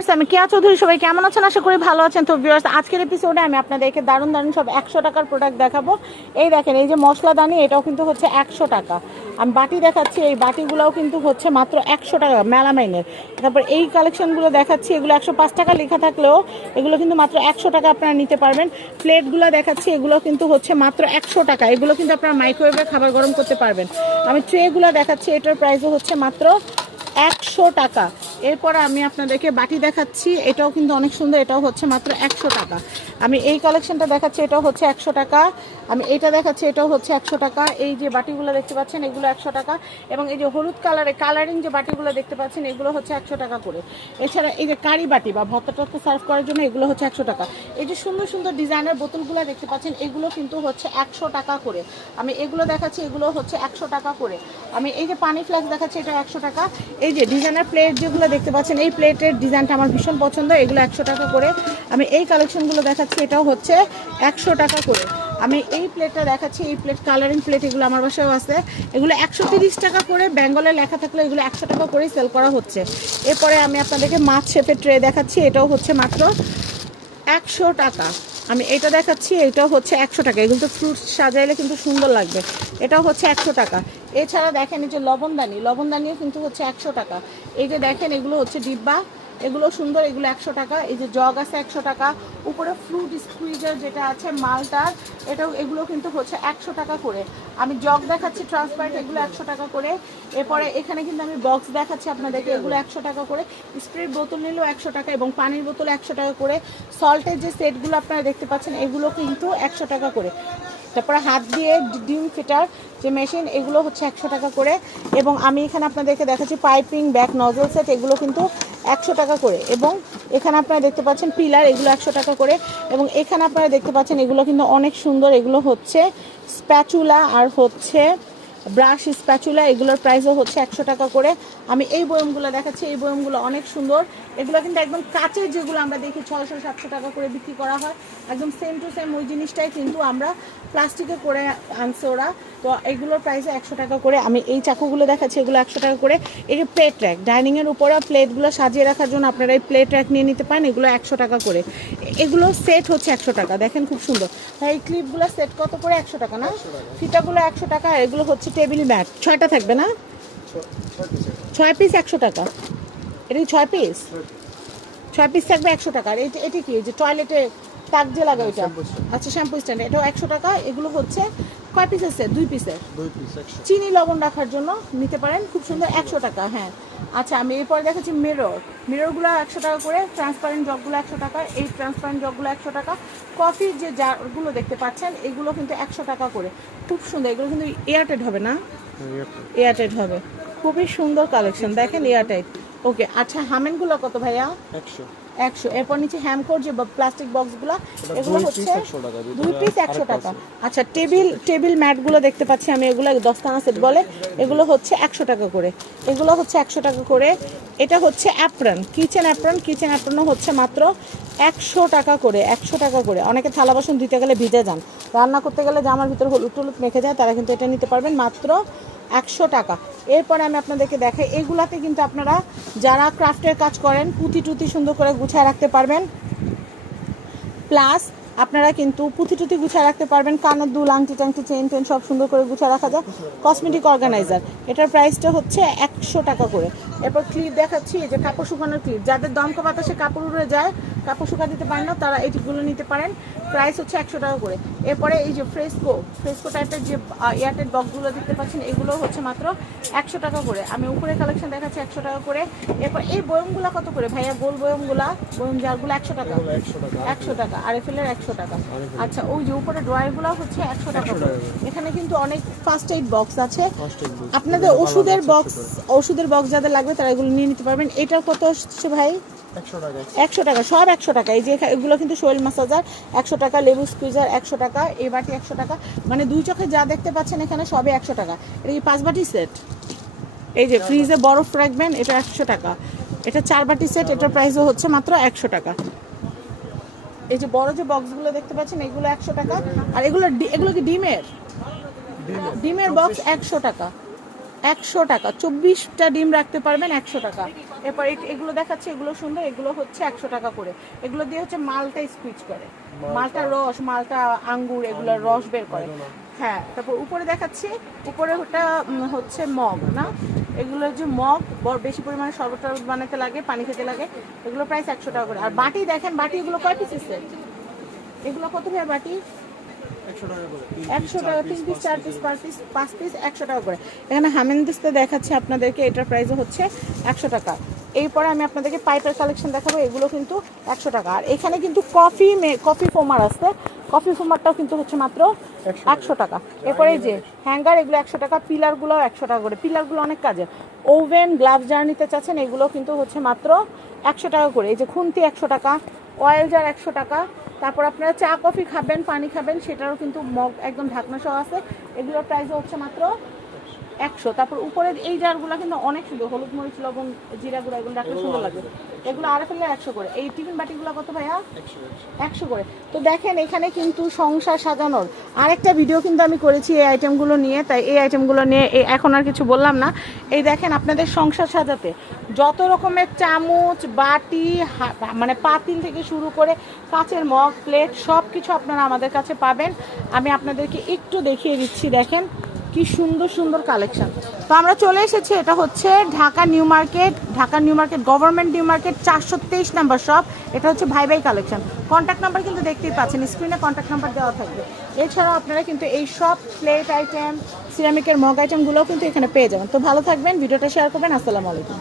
Viewers, আমি কেয়া চৌধুরী, সবাই কেমন আছেন? আশা করি ভালো আছেন। তো ভিউয়ার্স, আজকের এপিসোডে আমি আপনাদেরকে দারুণ দারুণ সব একশো টাকার প্রোডাক্ট দেখাবো। এই দেখেন, এই যে মশলাদানি এটাও কিন্তু হচ্ছে একশো টাকা। আমি বাটি দেখাচ্ছি, এই বাটিগুলোও কিন্তু হচ্ছে মাত্র একশো টাকা, মেলামাইনের। তারপর এই কালেকশনগুলো দেখাচ্ছি, এগুলো একশো পাঁচ টাকা লেখা থাকলেও এগুলো কিন্তু মাত্র একশো টাকা আপনারা নিতে পারবেন। প্লেটগুলো দেখাচ্ছি, এগুলো কিন্তু হচ্ছে মাত্র একশো টাকা। এগুলো কিন্তু আপনারা মাইক্রোওয়েভে খাবার গরম করতে পারবেন। আমি ট্রেগুলো দেখাচ্ছি, এটার প্রাইসও হচ্ছে মাত্র একশো টাকা। এরপর আমি আপনাদেরকে বাটি দেখাচ্ছি। এটাও কিন্তু অনেক সুন্দর, এটাও হচ্ছে মাত্র একশো টাকা। আমি এই কালেকশনটা দেখাচ্ছি, এটাও হচ্ছে একশো টাকা। আমি এটা দেখাচ্ছি, এটাও হচ্ছে একশো টাকা। এই যে বাটিগুলো দেখতে পাচ্ছেন, এগুলো একশো টাকা। এবং এই যে হলুদ কালারে কালারিং যে বাটিগুলো দেখতে পাচ্ছেন, এগুলো হচ্ছে একশো টাকা করে। এছাড়া এই যে কারি বাটি বা ভর্তা টর্তা সার্ভ করার জন্য এগুলো হচ্ছে একশো টাকা। এই যে সুন্দর সুন্দর ডিজাইনের বোতলগুলো দেখতে পাচ্ছেন, এগুলো কিন্তু হচ্ছে একশো টাকা করে। আমি এগুলো দেখাচ্ছি, এগুলো হচ্ছে একশো টাকা করে। আমি এই যে পানি ফ্লাক্স দেখাচ্ছি এটা একশো টাকা। এই যে ডিজাইনার প্লেট যেগুলো দেখতে পাচ্ছেন, এই প্লেটের ডিজাইনটা আমার ভীষণ পছন্দ, এগুলো একশো টাকা করে। আমি এই কালেকশনগুলো দেখাচ্ছি, এটাও হচ্ছে একশো টাকা করে। আমি এই প্লেটটা দেখাচ্ছি, এই প্লেট কালারিং প্লেট এগুলো আমার বাসায়ও আছে। এগুলো একশো টাকা করে বেঙ্গলে লেখা থাকলে এগুলো একশো টাকা করেই সেল করা হচ্ছে। এরপরে আমি আপনাদেরকে মাছ শেপের ট্রে দেখাচ্ছি, এটাও হচ্ছে মাত্র একশো টাকা। আমি এটা দেখাচ্ছি, এটাও হচ্ছে একশো টাকা। এগুলো তো ফ্রুট সাজাইলে কিন্তু সুন্দর লাগবে। এটাও হচ্ছে একশো টাকা। এছাড়া দেখেন এই যে লবণদানি, লবণদানিও কিন্তু হচ্ছে একশো টাকা। এই যে দেখেন এগুলো হচ্ছে ডিব্বা এগুলো সুন্দর, এগুলো একশো টাকা। এই যে জগ আছে একশো টাকা। উপরে ফ্রুট স্কুইজার যেটা আছে মালটার এটাও, এগুলো কিন্তু হচ্ছে একশো টাকা করে। আমি জগ দেখাচ্ছি ট্রান্সপারেন্ট এগুলো একশো টাকা করে। এরপরে এখানে কিন্তু আমি বক্স দেখাচ্ছি আপনাদেরকে, এগুলো একশো টাকা করে। স্প্রে বোতল নিলেও একশো টাকা এবং পানির বোতল একশো টাকা করে। সল্টের যে সেটগুলো আপনারা দেখতে পাচ্ছেন, এগুলো কিন্তু একশো টাকা করে। তারপরে হাত দিয়ে ডিম ফিটার যে মেশিন এগুলো হচ্ছে একশো টাকা করে। এবং আমি এখানে আপনাদেরকে দেখাচ্ছি পাইপিং ব্যাক নজল সেট এগুলো কিন্তু একশো টাকা করে। এবং এখানে আপনারা দেখতে পাচ্ছেন পিলার, এগুলো একশো টাকা করে। এবং এখানে আপনারা দেখতে পাচ্ছেন এগুলো কিন্তু অনেক সুন্দর। এগুলো হচ্ছে স্প্যাচুলা আর হচ্ছে ব্রাশ স্প্যাচুলা। এগুলোর প্রাইসও হচ্ছে একশো টাকা করে। আমি এই বয়মগুলো দেখাচ্ছি এই বয়মগুলো অনেক সুন্দর। এগুলো কিন্তু একদম কাচের যেগুলো আমরা দেখি ছয়শো সাতশো টাকা করে বিক্রি করা হয়। একদম সেম টু সেম ওই জিনিসটাই কিন্তু আমরা প্লাস্টিকে করে আনছে ওরা। তো এগুলোর প্রাইসে একশো টাকা করে। আমি এই চাকুগুলো দেখাচ্ছি এগুলো একশো টাকা করে। এই যে প্লেট র্যাক ডাইনিংয়ের উপরে প্লেটগুলো সাজিয়ে রাখার জন্য আপনারা এই প্লেট র্যাক নিয়ে নিতে পারেন এগুলো একশো টাকা করে। এগুলো সেট হচ্ছে একশো টাকা দেখেন খুব সুন্দর। ভাই এই ক্লিপগুলো সেট কত করে? একশো টাকা না? ফিটাগুলো একশো টাকা এগুলো হচ্ছে টেবিল ম্যাট ছয়টা থাকবে না? ছয় পিস একশো টাকা। এটা ছয় পিস ছয় পিস থাকবে একশো টাকা। এটা এটা কি? এই যে টয়লেটে তাক যে লাগা ওইটা? আচ্ছা শ্যাম্পু স্ট্যান্ড এটাও একশো টাকা। এগুলো হচ্ছে কয় পিস আছে? দুই পিসের চিনি লবণ রাখার জন্য নিতে পারেন। খুব সুন্দর একশো টাকা। হ্যাঁ। আচ্ছা আমি এরপরে দেখাচ্ছি মিরর মিররগুলো একশো টাকা করে ট্রান্সপারেন্ট জগগুলো একশো টাকা। এই ট্রান্সপারেন্ট জগগুলো একশো টাকা। কফির যে জারগুলো দেখতে পাচ্ছেন এগুলো কিন্তু একশো টাকা করে। খুব সুন্দর এগুলো কিন্তু এয়ারটেড হবে না? এয়ারটেড হবে। খুবই সুন্দর কালেকশন দেখেন এয়ার টাইপ ওকে আচ্ছা হামেনগুলো কত ভাইয়া? একশো। একশো। এরপর নিচে হ্যামকোর যে প্লাস্টিক বক্সগুলো এগুলো হচ্ছে piece 100 টাকা, দুই দুই পিস একশো টাকা। আচ্ছা টেবিল টেবিল ম্যাটগুলো দেখতে পাচ্ছি আমি এগুলো দস্তানা সেট বলে এগুলো হচ্ছে একশো টাকা করে। এগুলো হচ্ছে একশো টাকা করে। এটা হচ্ছে অ্যাপ্রন কিচেন অ্যাপ্রন কিচেন অ্যাপ্রনও হচ্ছে মাত্র একশো টাকা করে একশো টাকা করে। অনেকে থালা বাসন ধুতে গেলে ভিজে যান। রান্না করতে গেলে জামার ভিতরে হলুদ টলুদ মেখে যায় তারা কিন্তু এটা নিতে পারবেন মাত্র একশো টাকা। এরপরে আমি আপনাদেরকে দেখাই এগুলাতে কিন্তু আপনারা যারা ক্রাফটের কাজ করেন পুঁথি টুতি সুন্দর করে গুছায় রাখতে পারবেন। প্লাস আপনারা কিন্তু পুঁথি টুথি গুছায় রাখতে পারবেন। কানের দুল, আংটি টাংটি চেন টেন সব সুন্দর করে গুছায় রাখা যায়। কসমেটিক অর্গানাইজার এটার প্রাইসটা হচ্ছে একশো টাকা করে। এরপর ক্লিপ দেখাচ্ছি এই যে কাপড় শুকানোর ক্লিপ যাদের দমকা বাতাসে কাপড় উড়ে যায় কাপড় শুকা দিতে পারেন না তারা এইগুলো নিতে পারেন। প্রাইস হচ্ছে একশো টাকা করে। এরপরে এই যে ফ্রেস্কো ফ্রেস্কো টাইপের যে এয়ারটেল বক্সগুলো দেখতে পাচ্ছেন এগুলো হচ্ছে মাত্র একশো টাকা করে। আমি উপরে কালেকশন দেখাচ্ছি একশো টাকা করে। এরপর এই বয়মগুলো কত করে ভাইয়া? গোল বয়মগুলা বয়ম জারগুলো একশো টাকা। একশো টাকা আর এফেলের একশো টাকা। আচ্ছা ওই যে উপরে ড্রয়ারগুলো হচ্ছে একশো টাকা করে। এখানে কিন্তু অনেক ফার্স্ট এইড বক্স আছে। আপনাদের ওষুধের বক্স ওষুধের বক্স যাদের লাগবে তারা এগুলো নিয়ে নিতে পারবেন। এটার কত হচ্ছে ভাই? একশো টাকা। সব একশো টাকা। এই যে এগুলো কিন্তু শরীর মাসাজার একশো টাকা লেবু স্কুইজার একশো টাকা এই বাটি একশো টাকা। মানে দুই চোখে যা দেখতে পাচ্ছেন এখানে সবে একশো টাকা। এটা কি পাঁচ বাটি সেট? এই যে ফ্রিজে বরফ রাখবেন এটা একশো টাকা। এটা চার বাটি সেট এটার প্রাইসও হচ্ছে মাত্র একশো টাকা। এই যে বড় যে বক্সগুলো দেখতে পাচ্ছেন এগুলো একশো টাকা। আর এগুলো এগুলো কি ডিমের? ডিমের বক্স একশো টাকা। একশো টাকা। চব্বিশটা ডিম রাখতে পারবেন একশো টাকা। এরপর এগুলো দেখাচ্ছে এগুলো সুন্দর এগুলো হচ্ছে একশো টাকা করে। এগুলো দিয়ে হচ্ছে মালটা স্কুইচ করে। মালটা রস মালটা আঙ্গুর এগুলো রস বের করে। হ্যাঁ তারপর উপরে দেখাচ্ছি উপরে ওটা হচ্ছে মগ না? এগুলো যে মগ বড় বেশি পরিমাণে শরবত বানাতে লাগে পানি খেতে লাগে এগুলো প্রাইস একশো টাকা করে। আর বাটি দেখেন বাটি এগুলো কয় পিস এগুলো কত ভাই বাটি? একশো টাকা করে। তিন একশো টাকা তিন পিস চার পিস পাঁচ পিস পাঁচ পিস একশো টাকা করে। এখানে হামেন্দিস্তে দেখাচ্ছে আপনাদেরকে এটার হচ্ছে একশো টাকা। এরপরে আমি আপনাদেরকে পাইপের কালেকশন দেখাবো এগুলো কিন্তু একশো টাকা। আর এখানে কিন্তু কফি কফি ফোমার আছে। কফি ফোমারটাও কিন্তু হচ্ছে মাত্র একশো টাকা। এরপরে যে হ্যাঙ্গার এগুলো একশো টাকা পিলারগুলোও একশো টাকা করে। পিলারগুলো অনেক কাজের। ওভেন গ্লাভস যারা নিতে চাচ্ছেন এগুলো কিন্তু হচ্ছে মাত্র একশো টাকা করে। এই যে খুন্তি একশো টাকা অয়েল জার একশো টাকা তারপর আপনারা চা, কফি খাবেন, পানি খাবেন, সেটারও কিন্তু মগ একদম ঢাকনা সহ আছে। এগুলোর প্রাইস হচ্ছে মাত্র একশো। তারপর উপরের এই জারগুলো কিন্তু অনেক সুন্দর হলুদ মরিচ লবণ জিরা গুঁড়া এগুলো রাখলে সুন্দর লাগে। এগুলো আরে ফেললে একশো করে। এই টিফিন বাটিগুলো কত ভাইয়া? একশো করে। তো দেখেন এখানে কিন্তু সংসার সাজানোর আরেকটা ভিডিও কিন্তু আমি করেছি এই আইটেমগুলো নিয়ে। তাই এই আইটেমগুলো নিয়ে এখন আর কিছু বললাম না। এই দেখেন আপনাদের সংসার সাজাতে যত রকমের চামচ বাটি মানে পাতিল থেকে শুরু করে কাঁচের মগ প্লেট সব কিছু আপনারা আমাদের কাছে পাবেন। আমি আপনাদেরকে একটু দেখিয়ে দিচ্ছি দেখেন। কি সুন্দর সুন্দর কালেকশন তো আমরা চলে এসেছি, এটা হচ্ছে Dhaka New Market, Dhaka New Market, Government New Market, চারশো তেইশ নাম্বার শপ এটা হচ্ছে ভাই ভাই কালেকশন কন্ট্যাক্ট নাম্বার কিন্তু দেখতেই পাচ্ছেন স্ক্রিনে কন্ট্যাক্ট নাম্বার দেওয়া থাকবে। এছাড়াও আপনারা কিন্তু এই সব প্লেট আইটেম সিরামিকের মগ আইটেমগুলোও কিন্তু এখানে পেয়ে যাবেন। তো ভালো থাকবেন, ভিডিওটা শেয়ার করবেন, আসসালামু আলাইকুম।